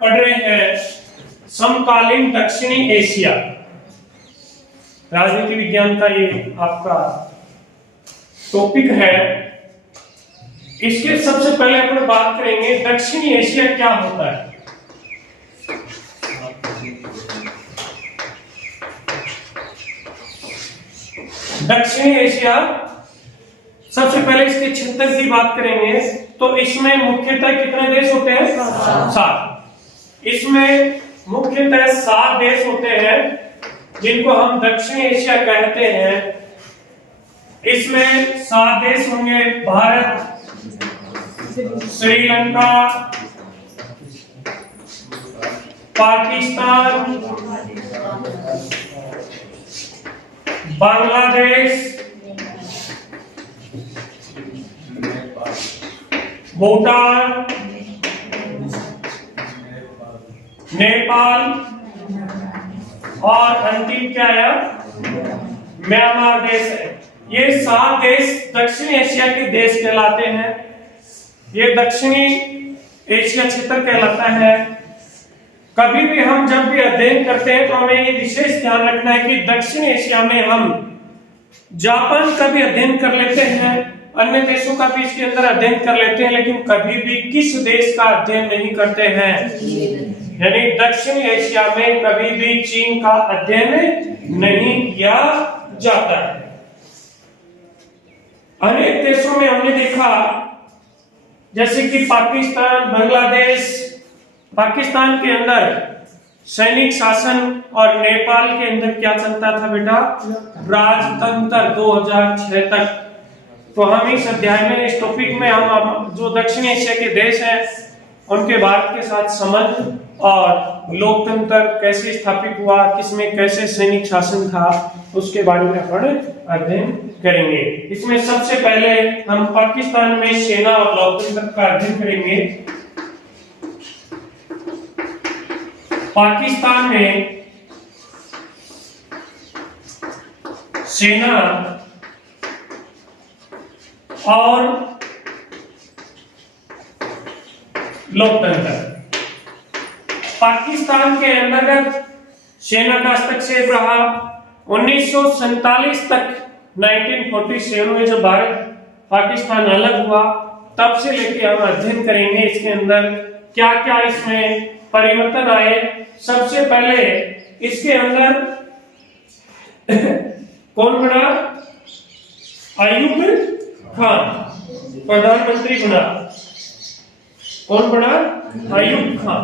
पढ़ रहे हैं समकालीन दक्षिणी एशिया। राजनीति विज्ञान का ये आपका टॉपिक है। इसके सबसे पहले अपन बात करेंगे दक्षिणी एशिया क्या होता है। दक्षिणी एशिया, सबसे पहले इसके क्षेत्र की बात करेंगे तो इसमें मुख्यतः कितने देश होते हैं? 7। इसमें मुख्यतः 7 देश होते हैं जिनको हम दक्षिणी एशिया कहते हैं। इसमें 7 देश होंगे: भारत, श्रीलंका, पाकिस्तान, बांग्लादेश, भूटान, नेपाल और अंतिम क्या है? म्यांमार देश है। ये 7 देश दक्षिणी एशिया के देश कहलाते हैं। ये दक्षिणी एशिया क्षेत्र कहलाता है। कभी भी हम जब भी अध्ययन करते हैं तो हमें ये विशेष ध्यान रखना है कि दक्षिणी एशिया में हम जापान का भी अध्ययन कर लेते हैं, अन्य देशों का भी इसके अंदर अध्ययन कर लेते हैं, लेकिन कभी भी किस देश का अध्ययन नहीं करते हैं। यानी दक्षिणी एशिया में कभी भी चीन का अध्ययन नहीं किया जाता है। अनेक देशों में हमने देखा, जैसे कि पाकिस्तान, बांग्लादेश, पाकिस्तान के अंदर सैनिक शासन और नेपाल के अंदर क्या चलता था बेटा? राजतंत्र 2006 तक। तो हम इस अध्याय में, इस टॉपिक में हम जो दक्षिण एशिया के देश हैं उनके भारत के साथ संबंध और लोकतंत्र कैसे स्थापित हुआ, किसमें कैसे सैनिक शासन था, उसके बारे में अपन अध्ययन करेंगे। इसमें सबसे पहले हम पाकिस्तान में सेना और लोकतंत्र का अध्ययन करेंगे। पाकिस्तान में सेना और लोकतंत्र। पाकिस्तान के अंतर्गत सेना का हस्तक्षेप रहा 1947 तक। 1947 में जब भारत पाकिस्तान अलग हुआ तब से लेके हम अध्ययन करेंगे इसके अंदर क्या क्या इसमें परिवर्तन आए। सबसे पहले इसके अंदर कौन बना? अयूब खान प्रधानमंत्री बना। कौन बना? अयूब खान।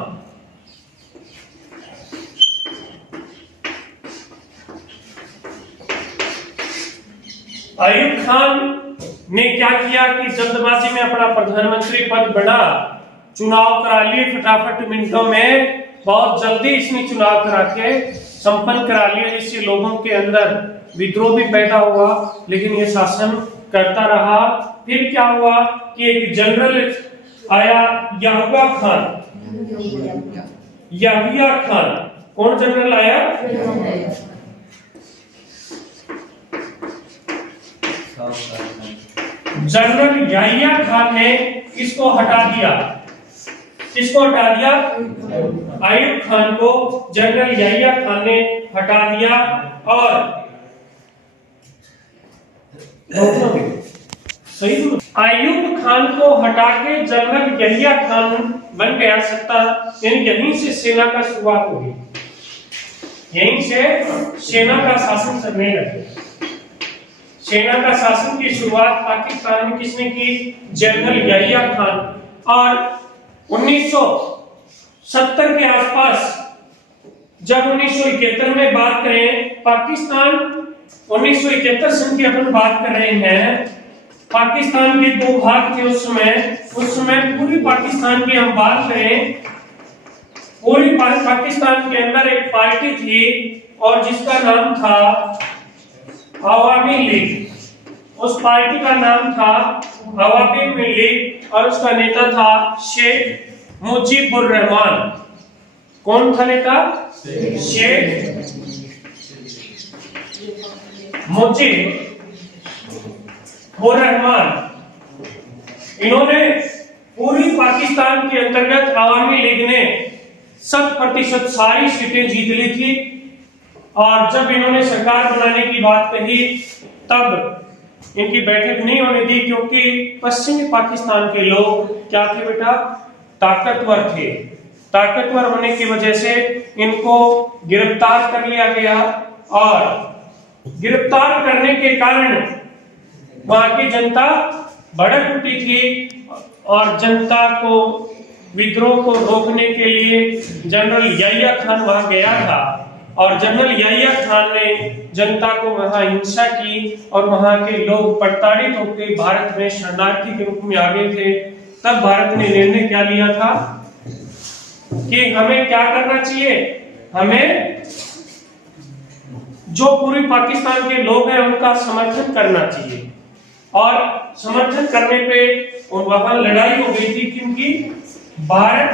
अयूब खान ने क्या किया कि जल्दबाजी में अपना प्रधानमंत्री पद बना, चुनाव करा लिए फटाफट, मिनटों में, बहुत जल्दी इसने चुनाव करा के संपन्न करा लिया, जिससे लोगों के अंदर विद्रोह भी पैदा हुआ, लेकिन ये शासन करता रहा। फिर क्या हुआ कि एक जनरल आया, याहिया खान। कौन जनरल आया? जनरल याहिया खान ने इसको हटा दिया। किसको हटा दिया? अयूब खान को जनरल याहिया खान ने हटा दिया और अयूब खान को हटा के जनरल याहिया खान बन गया सत्ता। यानी यहीं से सेना का शुरुआत होगी, यहीं से सेना का शासन चलने लगे। सेना का शासन की शुरुआत पाकिस्तान में किसने की? जनरल याहिया खान। और 1970 के आसपास, जब 1971 में बात करें, पाकिस्तान 1971 सन की अपन बात कर रहे हैं। पाकिस्तान के 2 भाग थे उस समय पूरी पाकिस्तान की हम बात करें, पूरी पाकिस्तान के अंदर एक पार्टी थी और जिसका नाम था अवामी लीग। उस पार्टी का नाम था अवामी लीग और उसका नेता था शेख मुजीबुर रहमान। कौन था नेता? शेख मुजीबुर रहमान। इन्होंने पूरी पाकिस्तान के अंतर्गत अवामी लीग ने 100% सारी सीटें जीत ली थी। और जब इन्होंने सरकार बनाने की बात कही तब इनकी बैठक नहीं होने दी, क्योंकि पश्चिमी पाकिस्तान के लोग क्या थे बेटा, ताकतवर थे। ताकतवर होने की वजह से इनको गिरफ्तार कर लिया गया, और गिरफ्तार करने के कारण वहां की जनता भड़क उठी थी, और जनता को विद्रोह को रोकने के लिए जनरल याह्या खान वहां गया था, और जनरल याह्या खान ने जनता को वहां हिंसा की, और वहां के लोग प्रताड़ित होकर भारत में शरणार्थी के रूप में आ गए थे। तब भारत ने निर्णय क्या लिया था कि हमें क्या करना चाहिए, हमें जो पूर्वी पाकिस्तान के लोग हैं उनका समर्थन करना चाहिए। और समर्थन करने पे वहां लड़ाई हो गई थी, क्योंकि भारत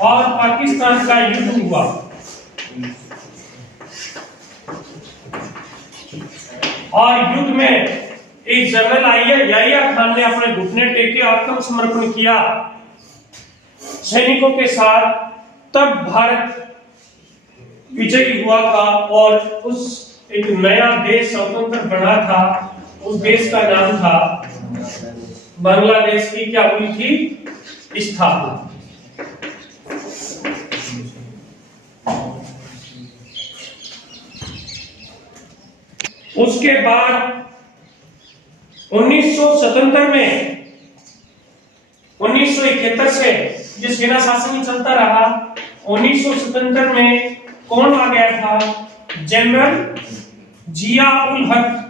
और पाकिस्तान का युद्ध हुआ। और युद्ध में एक जनरल याह्या खान ने अपने घुटने टेके आत्मसमर्पण किया सैनिकों के साथ। तब भारत विजयी हुआ था, और उस एक नया देश स्वतंत्र बना था। उस देश का नाम था बांग्लादेश की क्या हुई थी, स्थापना। उसके बाद 1977 में 1971 से जो सेना शासन ही चलता रहा, 1977 में कौन आ गया था, जनरल जिया उल हक।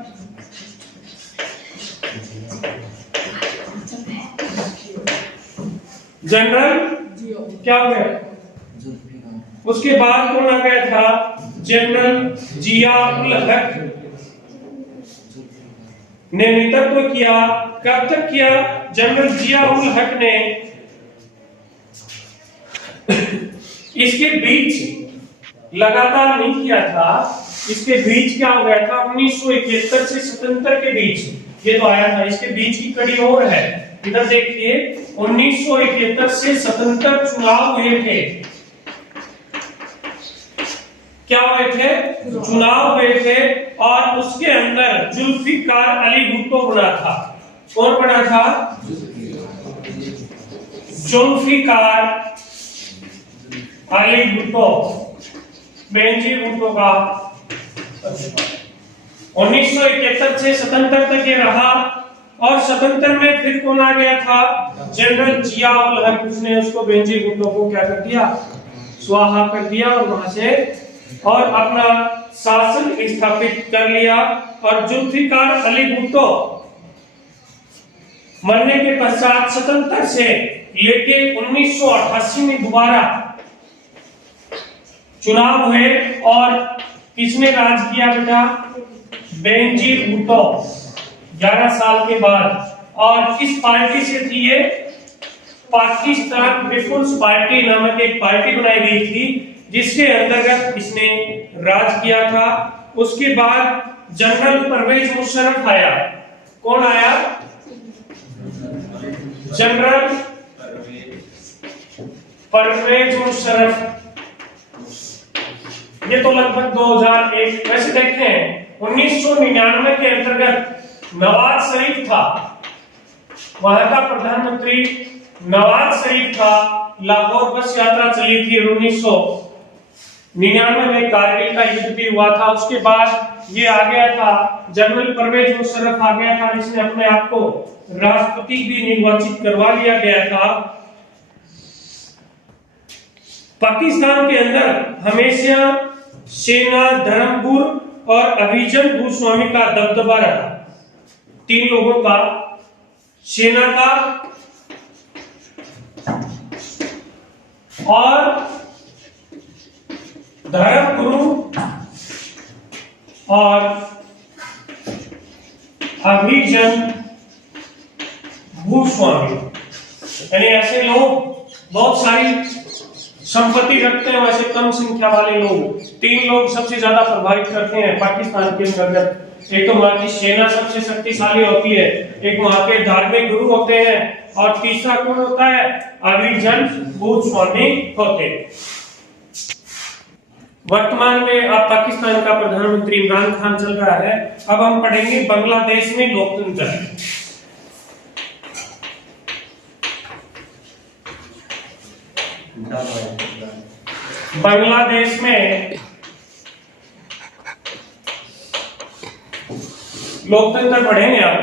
जनरल क्या हो गया, उसके बाद कौन आ गया था, जनरल जिया उल हक ने नेतृत्व किया। कब तक किया, जनरल जिया उल हक ने इसके बीच लगातार नहीं किया था। इसके बीच क्या हो गया था, 1971 से 77 के बीच ये तो आया था। इसके बीच की कड़ी और है, इधर देखिए, 1971 से 77 चुनाव हुए थे। क्या हुए थे, चुनाव हुए थे, और उसके अंदर जुल्फिकार अली भुट्टो बना था। कौन बना था, जुल्फिकार अली भुट्टो, बेनजीर भुट्टो का 1971 से 77 तक ये रहा। और 77 में फिर कौन आ गया था, जनरल जिया उल हक। उसने उसको बेनजीर भुट्टो को क्या कर दिया, स्वाहा कर दिया, और वहां से और अपना शासन स्थापित कर लिया। और जुल्फिकार अली भुट्टो मरने के पश्चात 77 से लेके 1988 में दोबारा चुनाव हुए, और किसने राज किया बेटा, बेनजीर भुट्टो 11 साल के बाद। और किस पार्टी से थी ये, पाकिस्तान पीपुल्स पार्टी नामक एक पार्टी बनाई गई थी, जिसके अंतर्गत इसने राज किया था। उसके बाद जनरल परवेज मुशर्रफ आया। कौन आया, जनरल परवेज मुशर्रफ। ये तो लगभग 2001। वैसे देखें 1999 के अंतर्गत नवाज शरीफ था, वहां का प्रधानमंत्री नवाज शरीफ था। लाहौर बस यात्रा चली थी, 1999 में कारगिल का युद्ध भी हुआ था। उसके बाद ये आ गया था, जनरल परवेज मुशर्रफ आ गया था, जिसने अपने आप को राष्ट्रपति भी निर्वाचित करवा लिया गया था। पाकिस्तान के अंदर हमेशा सेना, धर्मगुरु और अभिजन भूस्वामी का दबदबा रहा। 3 लोगों का, सेना का और धर्मगुरु और अभिजन भूस्वामी, यानी ऐसे लोग बहुत सारी संपत्ति रखते हैं, वैसे कम संख्या वाले लोग। 3 लोग सबसे ज्यादा प्रभावित करते हैं पाकिस्तान के अंतर्गत। एक तो वहां की सेना सबसे शक्तिशाली होती है, एक वहां के धार्मिक गुरु होते हैं, और तीसरा कौन होता है, अभिजन भूस्वामी होते हैं। वर्तमान में अब पाकिस्तान का प्रधानमंत्री इमरान खान चल रहा है। अब हम पढ़ेंगे बांग्लादेश में लोकतंत्र। बांग्लादेश में लोकतंत्र पढ़ेंगे। आप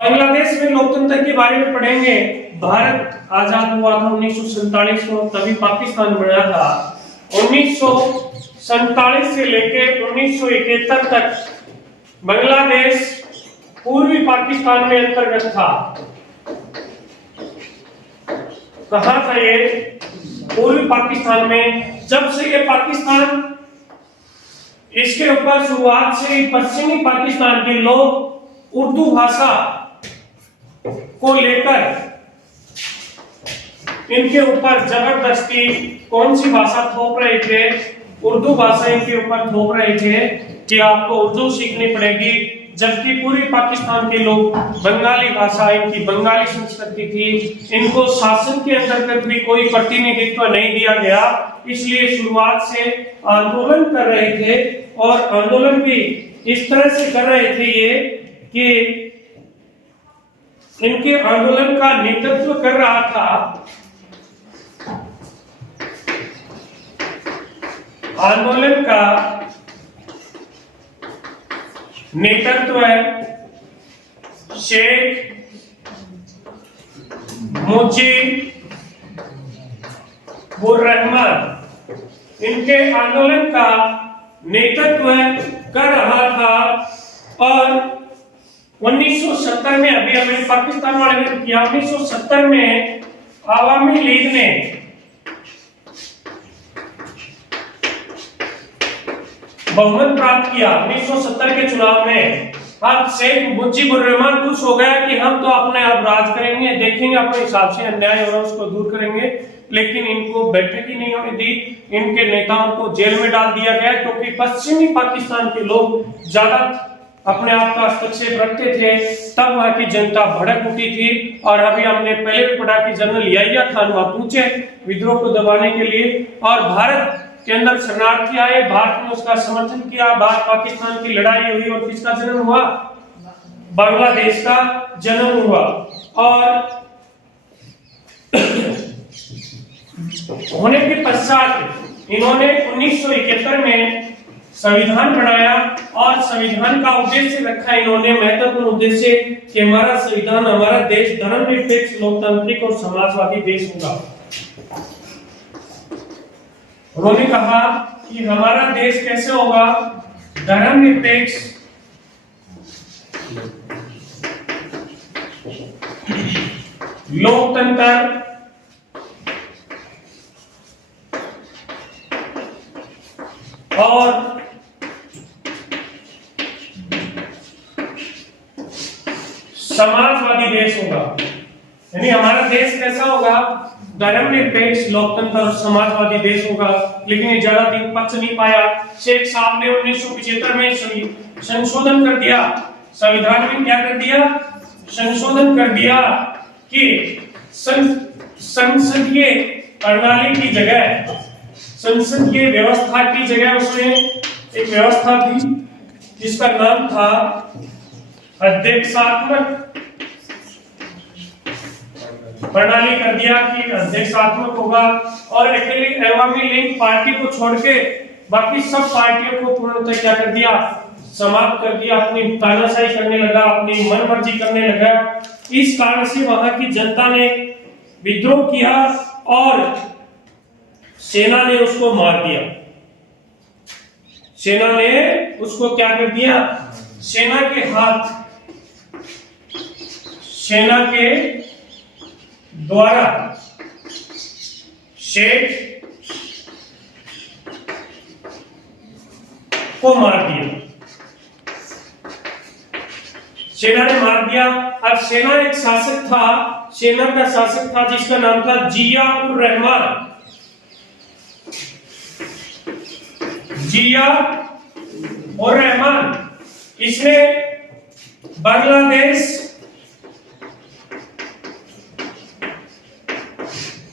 बांग्लादेश में लोकतंत्र के बारे में पढ़ेंगे। भारत आजाद हुआ था 1947 को, तभी पाकिस्तान बना था। 1947 से लेकर 1971 तक बांग्लादेश पूर्वी पाकिस्तान में अंतर्गत था। कहां था ये? पूर्वी पाकिस्तान में। जब से ये पाकिस्तान, इसके ऊपर शुरुआत से पश्चिमी पाकिस्तान के लोग उर्दू भाषा को लेकर इनके ऊपर जबरदस्ती कौन सी भाषा थोप रहे थे? उर्दू भाषा इनके ऊपर थोप रहे थे कि आपको उर्दू सीखनी पड़ेगी, जबकि पूरी पाकिस्तान के लोग बंगाली भाषा, इनकी बंगाली संस्कृति थी। इनको शासन के अंतर्गत भी कोई प्रतिनिधित्व नहीं दिया गया, इसलिए शुरुआत से आंदोलन कर रहे थे। और आंदोलन भी इस तरह से कर रहे थे ये कि इनके आंदोलन का नेतृत्व कर रहा था, आंदोलन का नेतृत्व शेख मुजीबुर रहमान, इनके आंदोलन का नेतृत्व कर रहा था। और 1970 में, अभी हमें पाकिस्तान वाले ने किया, 1970 में आवामी लीग ने बहुमत प्राप्त किया 1970 के चुनाव में। अब शेख मुजीबुर रहमान खुश हो गया कि हम तो अपने आप राज करेंगे, देखेंगे अपने हिसाब से अन्याय हो रहा है उसको दूर करेंगे। लेकिन इनको बैठक ही नहीं होने दी, इनके नेताओं को जेल में डाल दिया गया, क्योंकि पश्चिमी पाकिस्तान के लोग ज्यादा अपने आप का हस्तक्षेप रखते थे। तब वहां की जनता भड़क उठी थी। और अभी हमने पहले भी पढ़ा कि जनरल याहिया खान वहां पहुंचे विद्रोह को दबाने के लिए, और भारत के अंदर शरणार्थी आए, भारत ने उसका समर्थन किया। भारत पाकिस्तान की लड़ाई हुई और किसका जन्म हुआ? बांग्लादेश का जन्म हुआ। और होने के पश्चात इन्होंने 1971 में संविधान बनाया, और संविधान का उद्देश्य रखा इन्होंने, महत्वपूर्ण उद्देश्य, कि हमारा संविधान, हमारा देश धर्मनिरपेक्ष, लोकतांत्रिक और समाजवादी देश होगा। उन्होंने कहा कि हमारा देश कैसे होगा? धर्मनिरपेक्ष, लोकतंत्र और समाजवादी देश होगा। यानी हमारा देश कैसा होगा? धर्मनिरपेक्ष, लोकतंत्र और समाजवादी देश होगा। लेकिन ये ज्यादा दिन पच नहीं पाया। शेख साहब ने 1975 में संशोधन कर दिया, संविधान में क्या कर दिया? संशोधन कर दिया कि संसदीय प्रणाली की जगह, संसदीय व्यवस्था की जगह उसने एक व्यवस्था थी जिसका नाम था अध्यक्षात्मक प्रणाली कर दिया कि अध्यक्षात्मक होगा। और अकेली अवामी लीग पार्टी को छोड़ के बाकी सब पार्टियों को पूर्णतः क्या कर दिया? समाप्त कर दिया। अपनी तानाशाही करने लगा, अपनी मनमर्जी करने लगा। इस कारण से वहां की जनता ने विद्रोह किया और सेना ने उसको मार दिया। सेना ने उसको क्या कर दिया? सेना के हाथ, सेना के द्वारा शेख को मार दिया। सेना ने मार दिया। अब सेना एक शासक था, सेना का शासक था जिसका नाम था जिया उर रहमान। जिया उर रहमान, इसने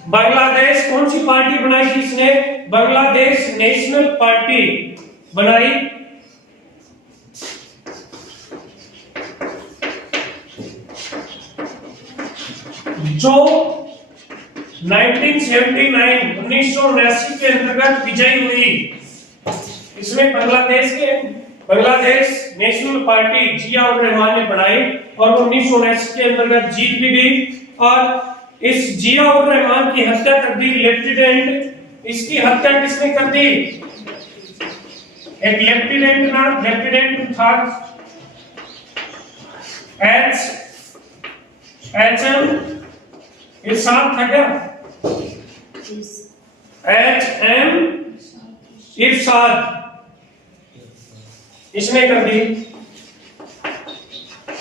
बांग्लादेश कौन सी पार्टी बनाई थी इसने? बांग्लादेश नेशनल पार्टी बनाई। जो 1979 के अंतर्गत विजयी हुई। इसमें बांग्लादेश नेशनल पार्टी जिया उर रहमान ने बनाई और 1979 के अंतर्गत जीत भी गई। और इस जिया उर रहमान की हत्या कर दी लेफ्टिनेंट। इसकी हत्या किसने कर दी? एक लेफ्टिनेंट था HM इरशाद था क्या? HM इरशाद इसने कर दी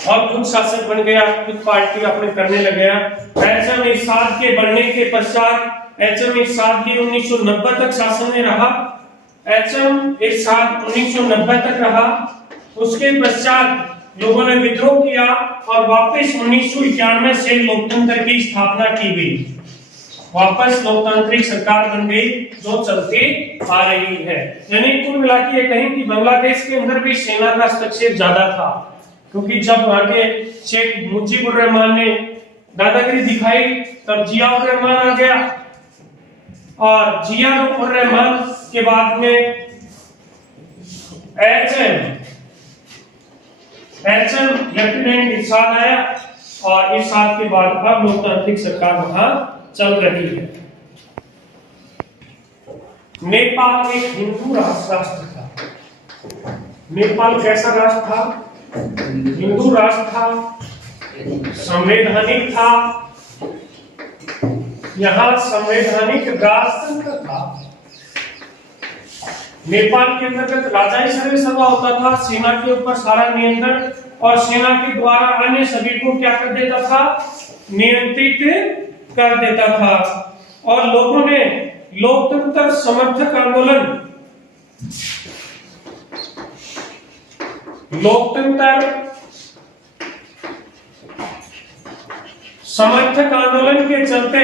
और खुद शासक बन गया, खुद पार्टी अपने करने लग गया। HM इरशाद के बनने के पश्चात HM इरशाद भी 1990 तक शासन में रहा। HM इरशाद 1990 तक रहा। उसके पश्चात लोगों ने विद्रोह किया और वापस 1991 से लोकतंत्र की स्थापना की गई। वापस लोकतांत्रिक सरकार बन गई जो चलती आ रही है। यानी कुल मिला के ये कहें कि बांग्लादेश के अंदर भी सेना का हस्तक्षेप ज्यादा था, क्योंकि जब वहां के शेख मुजीबुर रहमान ने दादागिरी दिखाई तब जिया उर रहमान आ गया और जिया उर रहमान के बाद में HM लेफ्टिनेंट इरशाद आया और इरशाद के बाद अब लोकतांत्रिक सरकार वहां चल रही है। नेपाल एक हिंदू राष्ट्र था। नेपाल कैसा राष्ट्र था? हिंदू राष्ट्र था, संवैधानिक था। यहाँ संवैधानिक राजतंत्र था। नेपाल के अंतर्गत राजाई सर्वसर्वा होता था, सेना के ऊपर सारा नियंत्रण और सेना के द्वारा अन्य सभी को क्या कर देता था? नियंत्रित कर देता था। और लोगों ने लोकतंत्र समर्थक आंदोलन के चलते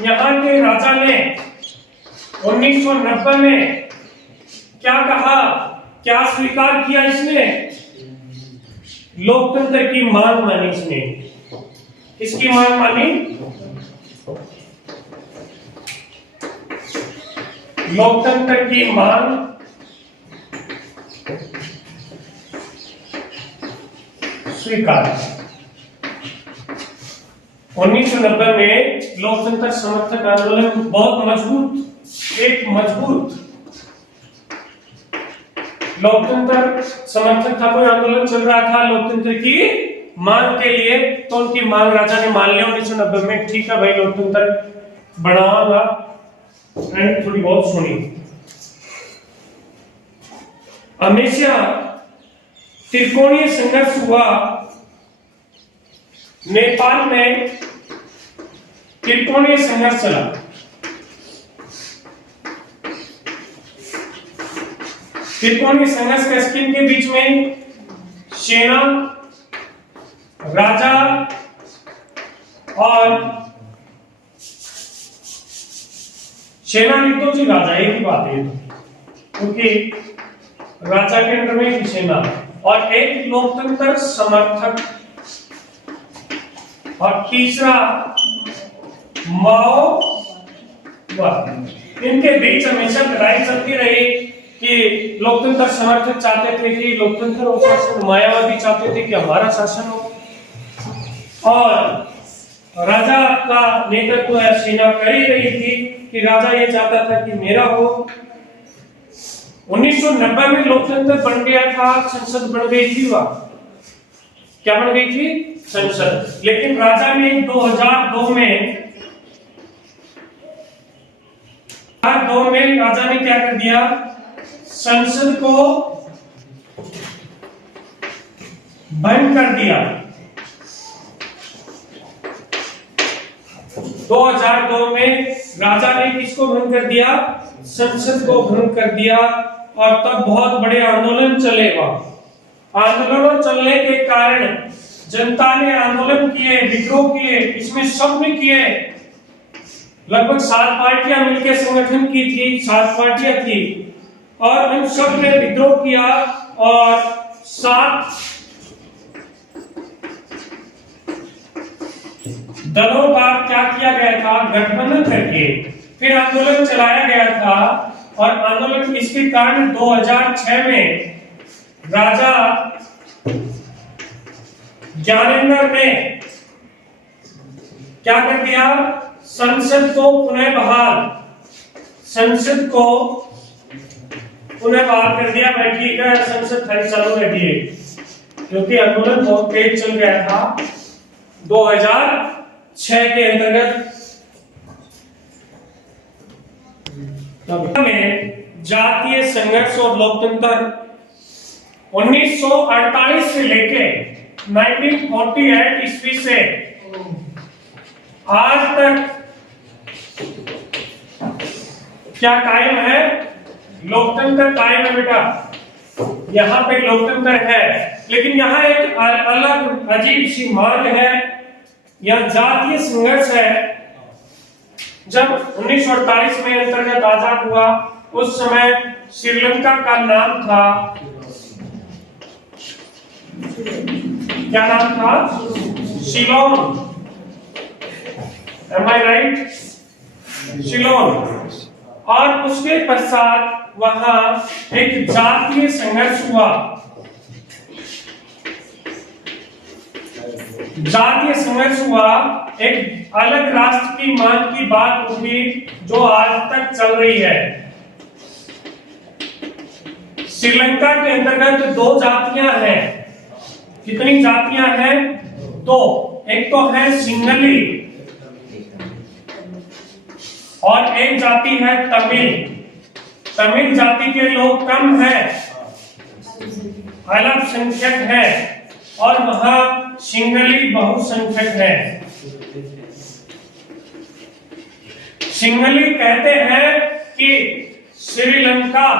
यहाँ के राजा ने 1990 में क्या कहा, क्या स्वीकार किया इसने? लोकतंत्र की मांग मानी इसने। किसकी मांग मानी? लोकतंत्र की मांग स्वीकार। 1990 में लोकतंत्र समर्थक आंदोलन बहुत मजबूत लोकतंत्र समर्थक था। कोई आंदोलन चल रहा था लोकतंत्र की मांग के लिए, तो उनकी मांग राजा ने मान लिया 1990 में। ठीक है भाई, लोकतंत्र बढ़ाऊंगा। एंड थोड़ी बहुत सुनी। हमेशा त्रिकोणीय संघर्ष हुआ नेपाल में। त्रिकोणीय संघर्ष चला। त्रिकोणीय संघर्ष का किनके बीच में? सेना, राजा और सेना नहीं तो जी राजा, एक ही बात है, क्योंकि राजा के अंडर में सेना और एक लोकतंत्र समर्थक और तीसरा माओवादी। इनके बीच हमेशा लड़ाई चलती रही कि लोकतंत्र समर्थक चाहते थे कि लोकतंत्र हो शासन, मायावादी चाहते थे कि हमारा शासन हो, और राजा का नेतृत्व सेना कर ही रही थी कि राजा ये चाहता था कि मेरा हो। 1990 में लोकतंत्र बन गया था, संसद बन गई थी। वह क्या बन गई थी? संसद। लेकिन राजा ने 2002 में राजा ने क्या कर दिया? संसद को बंद कर दिया। 2002 में राजा ने किसको भंग कर दिया? संसद को भंग कर दिया। और तब बहुत बड़े आंदोलन चले। आंदोलन चलने के कारण जनता ने आंदोलन किए, विद्रोह किए, इसमें सबने किए। लगभग 7 पार्टियां मिलकर संगठन की थी, 7 पार्टियां थी और उन सब ने विद्रोह किया और 7 दलों का क्या किया गया था, गठबंधन करके फिर आंदोलन चलाया गया था। और आंदोलन इसके कारण 2006 में राजा ज्ञानेंद्र ने क्या कर दिया, संसद को पुनः बहाल कर दिया। मैं ठीक है, संसद थारी चालू रखिए क्योंकि आंदोलन बहुत तेज चल गया था। 2006 के अंतर्गत में जातीय संघर्ष और लोकतंत्र 1948 से लेके 1948 ईस्वी से आज तक क्या कायम है, लोकतंत्र कायम है बेटा। यहाँ पे लोकतंत्र है, लेकिन यहाँ एक अलग अजीब सी मांग है, यह जातीय संघर्ष है। जब 1948 में अंतर्गत आजाद हुआ उस समय श्रीलंका का नाम था, क्या नाम था, Shillong. Am I right? Shillong. और उसके पश्चात वहां एक जातीय संघर्ष हुआ। जातीय संघर्ष हुआ, एक अलग राष्ट्र की मांग की बात उठी जो आज तक चल रही है। श्रीलंका के अंतर्गत 2 जातियां हैं। कितनी जातियां हैं? 2। एक तो है सिंगली और एक जाति है तमिल। तमिल जाति के लोग कम हैं, अल्पसंख्यक हैं और वहां सिंगली बहुसंख्यक है। सिंगली कहते हैं कि श्रीलंका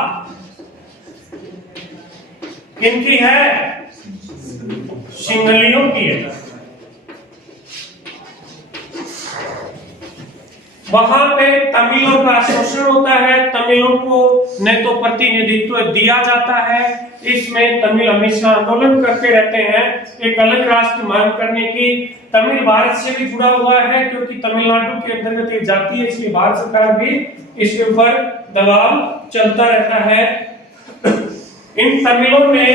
किनकी है? सिंगलियों की है। वहां पे तमिलों का शोषण होता है, तमिलों को न तो प्रतिनिधित्व दिया जाता है। इसमें तमिल हमेशा आंदोलन करते रहते हैं एक अलग राष्ट्र मांग करने की। तमिल भारत से भी जुड़ा हुआ है क्योंकि तमिलनाडु के अंतर्गत एक जाति है, इसलिए भारत सरकार भी इसके ऊपर दबाव चलता रहता है। इन तमिलों ने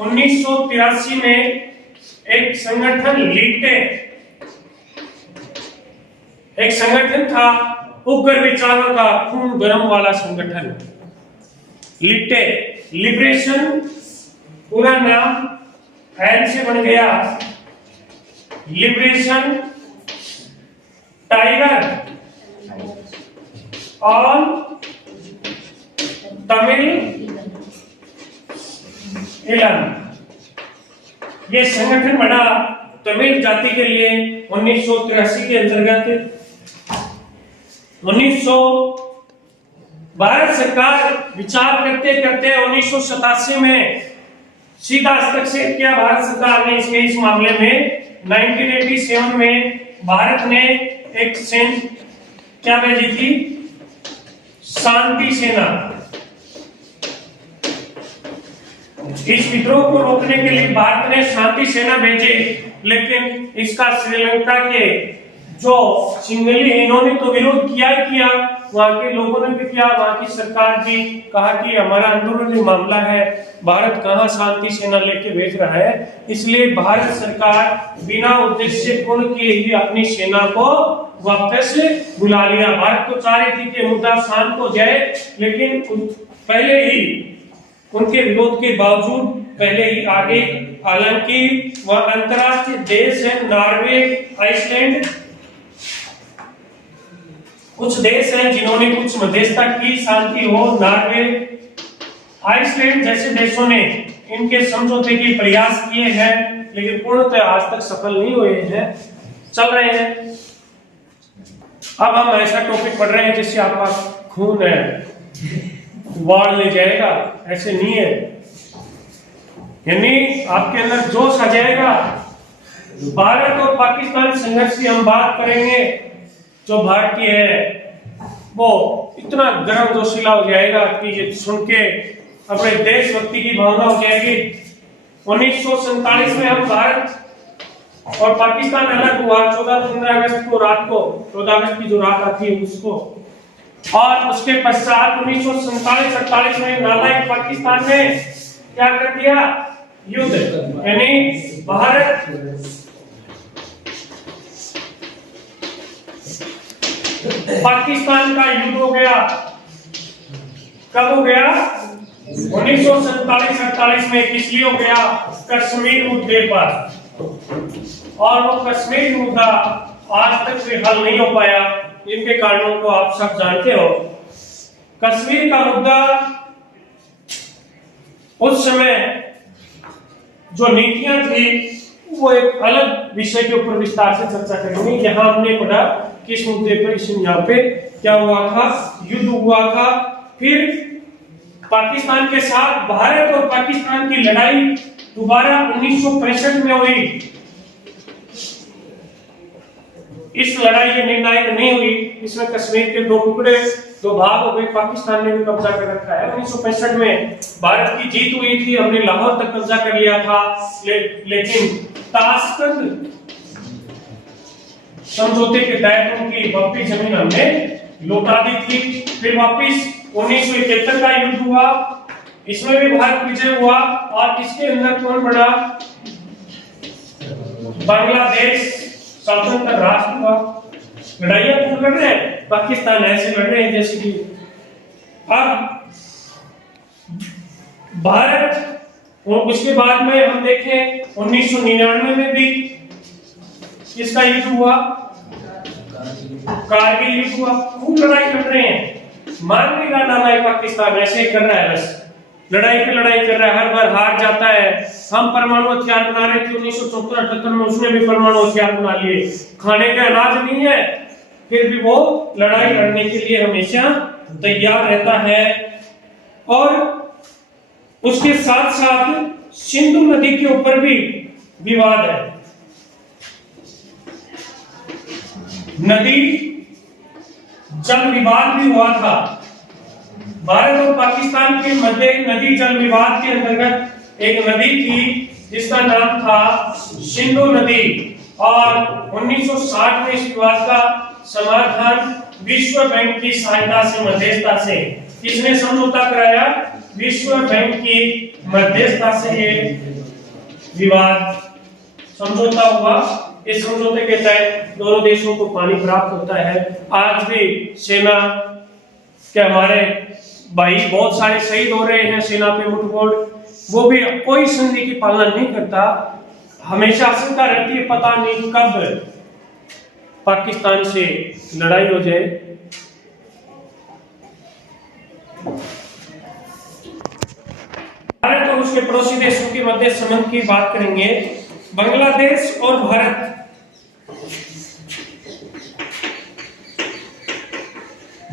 1983 में एक संगठन लीटे, एक संगठन था उग्र विचारों का खून गर्म वाला संगठन लीटे, लिबरेशन पूरा नाम एल से बन गया, liberation tiger all Tamil Elon. ये संगठन बना तमिल जाति के लिए 1983 के अंतर्गत। 1900 भारत सरकार विचार करते करते 1987 में सीधा हस्तक्षेप किया भारत सरकार ने इस मामले में। 1987 में भारत ने एक क्या भेजी थी, शांति सेना। इस विद्रोह को रोकने के लिए भारत ने शांति सेना भेजी, लेकिन इसका श्रीलंका के जो सिंगली इन्होंने तो विरोध किया ही किया, वहां के लोगों ने भी किया, वहां की सरकार भी कहा कि हमारा अंदरूनी मामला है, भारत कहां शांति सेना लेके भेज रहा है। इसलिए भारत सरकार बिना उद्देश्य पूर्ण किए ही अपनी सेना को वापस बुला लिया। भारत को चाह रही थी कि मुद्दा शांत हो जाए, लेकिन पहले ही उनके विरोध के बावजूद पहले ही आगे, हालांकि वह अंतरराष्ट्रीय देश है, नॉर्वे, आइसलैंड, कुछ देश हैं जिन्होंने कुछ मध्यस्थता की, शांति हो। नॉर्वे, आइसलैंड जैसे देशों ने इनके समझौते के प्रयास किए हैं, लेकिन पूर्णतः आज तक सफल नहीं हुए हैं, चल रहे हैं। अब हम ऐसा टॉपिक पढ़ रहे हैं जिससे आपका खून है वाड़ ले जाएगा, ऐसे नहीं है। यानी आपके अंदर जोश आ जाएगा। भारत और पाकिस्तान संघर्ष की हम बात करेंगे जो भारतीय है वो इतना गर्म जोशीला हो जाएगा कि ये सुन के अपने देशभक्ति की भावना हो जाएगी। 1947 में हम भारत और पाकिस्तान अलग हुआ 14-15 अगस्त को रात को, 14 अगस्त की जो रात आती है उसको, और उसके पश्चात 1947-48 में नालायक पाकिस्तान ने क्या कर दिया, युद्ध, यानी भारत पाकिस्तान का युद्ध हो गया। कब हो गया? 1947-48 में। किस लिए हो गया? कश्मीर मुद्दे पर। और वो कश्मीर मुद्दा आज तक भी हल नहीं हो पाया, जिनके कारणों को आप सब जानते हो। कश्मीर का मुद्दा उस समय जो नीतियां थी वो एक अलग विषय के ऊपर विस्तार से चर्चा करेंगे। यहाँ हमने पढ़ा किस मुद्दे पर, इस यहाँ पे क्या हुआ था, युद्ध हुआ था। फिर पाकिस्तान के साथ भारत और पाकिस्तान की लड़ाई दोबारा 1965 में हुई। इस लड़ाई ये निर्णायक नहीं हुई, इसमें कश्मीर के दो टुकड़े, दो भाग हो गए। पाकिस्तान ने भी कब्जा कर रखा है। 1965 में भारत की जीत हुई थी, हमने लाहौर तक कब्जा कर लिया था, लेकिन ताशकंद समझौते के तहत उनकी वापस जमीन हमने लौटा दी थी। फिर वापस 1971 का युद्ध हुआ, इसमें भी भारत विजय हुआ, और इसके अंदर कौन बड़ा? बांग्लादेश स्वतंत्र राष्ट्र हुआ। लड़ाइयां कौन लड़ रहे हैं? पाकिस्तान ऐसे लड़ रहे हैं जैसे कि अब भारत। और उसके बाद में हम देखें 1999 में भी किसका युद्ध हुआ? कारगिल युद्ध हुआ। खूब लड़ाई लड़ रहे हैं। मान नहीं रहा नालायक पाकिस्तान, ऐसे ही कर रहा है, बस लड़ाई पे लड़ाई कर रहा है, हर बार हार जाता है। हम परमाणु हथियार बना रहे थे 1974-78 में, उसने भी परमाणु हथियार बना लिए। खाने का अनाज नहीं है, फिर भी वो लड़ाई लड़ने के लिए हमेशा तैयार रहता है। और उसके साथ साथ सिंधु नदी के ऊपर भी विवाद है। नदी जल विवाद भी हुआ था। भारत और पाकिस्तान के मध्य नदी जल विवाद के अंतर्गत एक नदी थी जिसका नाम था सिंधु नदी, और 1960 में इस विवाद का समाधान विश्व बैंक की सहायता से, मध्यस्थता से, किसने समझौता कराया? विश्व बैंक की मध्यस्थता से ये विवाद समझौता हुआ। इस समझौते के तहत दोनों देशों को पानी प्राप्त होता है। आज भी सेना के हमारे भाई बहुत सारे शहीद हो रहे हैं सेना पे मुठभेड़, वो भी कोई संधि की पालना नहीं करता। हमेशा आशंका रहती है पता नहीं कब पाकिस्तान से लड़ाई हो जाए। भारत और उसके पड़ोसी देशों के मध्य संबंध की बात करेंगे। बांग्लादेश और भारत,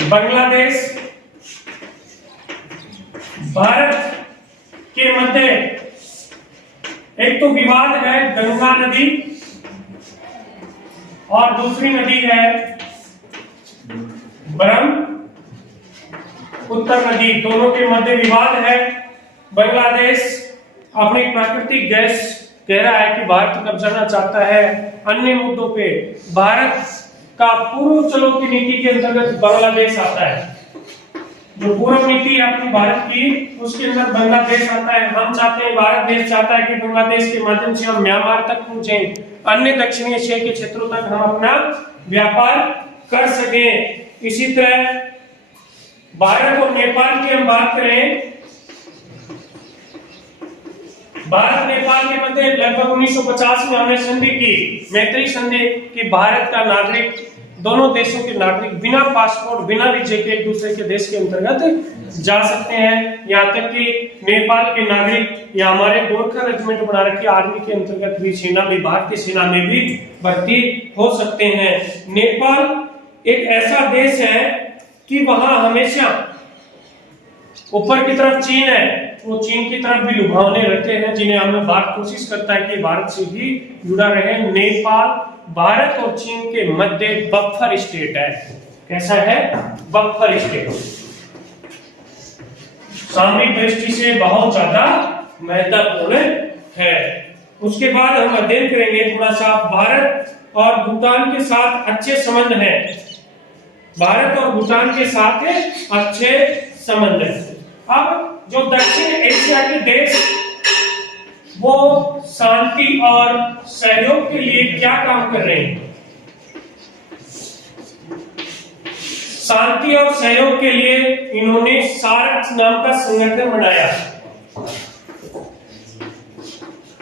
बांग्लादेश भारत के मध्य एक तो विवाद है गंगा नदी, और दूसरी नदी है ब्रह्मपुत्र नदी। दोनों के मध्य विवाद है। बांग्लादेश अपनी प्राकृतिक गैस कह रहा है कि भारत कब्जाना चाहता है। अन्य मुद्दों पे भारत का पूर्व चलो की नीति के अंतर्गत बांग्लादेश आता है। जो पूर्व नीति है अपनी भारत की, उसके अंदर बांग्लादेश आता है। हम चाहते हैं, भारत देश चाहता है कि बांग्लादेश के माध्यम से हम म्यांमार तक पहुंचे, अन्य दक्षिणी एशिया के क्षेत्रों तक हम अपना व्यापार कर सकें। इसी तरह भारत और नेपाल की हम बात करें, भारत नेपाल के मध्य लगभग 1950 में हमने संधि की, मैत्री संधि, कि भारत का नागरिक, दोनों देशों के नागरिक बिना पासपोर्ट, बिना वीजे के एक दूसरे के देश के अंतर्गत जा सकते हैं। यहाँ तक कि नेपाल के नागरिक या हमारे गोरखा रेजिमेंट बना रखी आर्मी के अंतर्गत भी, सेना में, भारतीय सेना में भी भर्ती हो सकते हैं। नेपाल एक ऐसा देश है कि वहां हमेशा ऊपर की तरफ चीन है, वो चीन की तरफ भी लुभावने रहते हैं, जिन्हें हमें भारत कोशिश करता है कि भारत से भी जुड़ा रहे। नेपाल भारत और चीन के मध्य बफर स्टेट है। कैसा है? Buffer state. सामरिक दृष्टि से बहुत ज्यादा महत्वपूर्ण है। उसके बाद हम अध्ययन करेंगे थोड़ा सा भारत और भूटान के साथ अच्छे संबंध हैं। भारत और भूटान के साथ अच्छे संबंध हैं। अब जो दक्षिण एशिया के देश वो शांति और सहयोग के लिए क्या काम कर रहे हैं? शांति और सहयोग के लिए इन्होंने सार्क नाम का संगठन बनाया।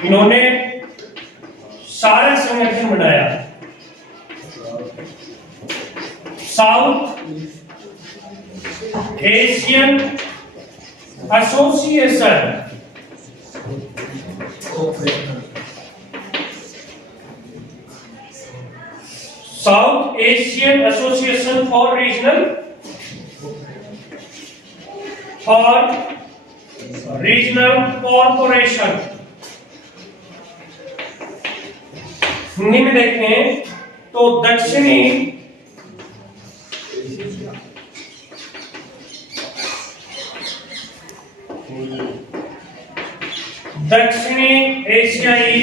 इन्होंने सार्क संगठन बनाया। South Asian association, south Asian association for regional और रीजनल कॉर्पोरेशन। हिंदी में देखें तो दक्षिणी एशियाई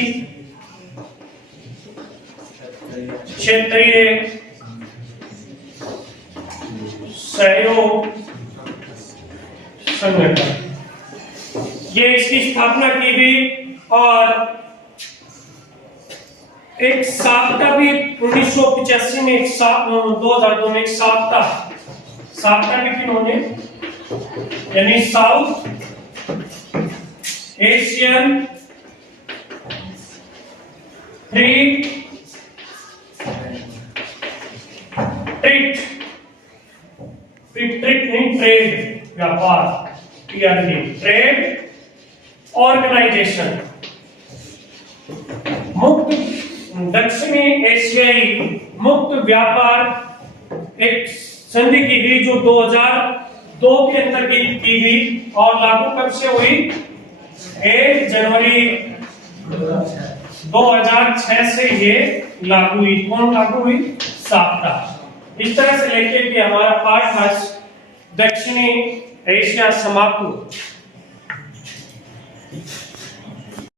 क्षेत्रीय सहयोग संगठन, ये इसकी स्थापना की गई। और एक साप्ताह भी 1985 में 2002 में एक साप्ताह भी इन्होंने, यानी साउथ एशियन फ्री ट्रेड व्यापार ट्रेड ऑर्गेनाइजेशन, मुक्त दक्षिणी एशियाई मुक्त व्यापार एक संधि की गई जो 2002 के अंदर की गई और लागू कब से हुई? 1 जनवरी 2006 से ये लागू हुई। कौन लागू हुई? साप्ताह। इस तरह से लेके कि हमारा पाठ आज दक्षिणी एशिया समाप्त हुआ।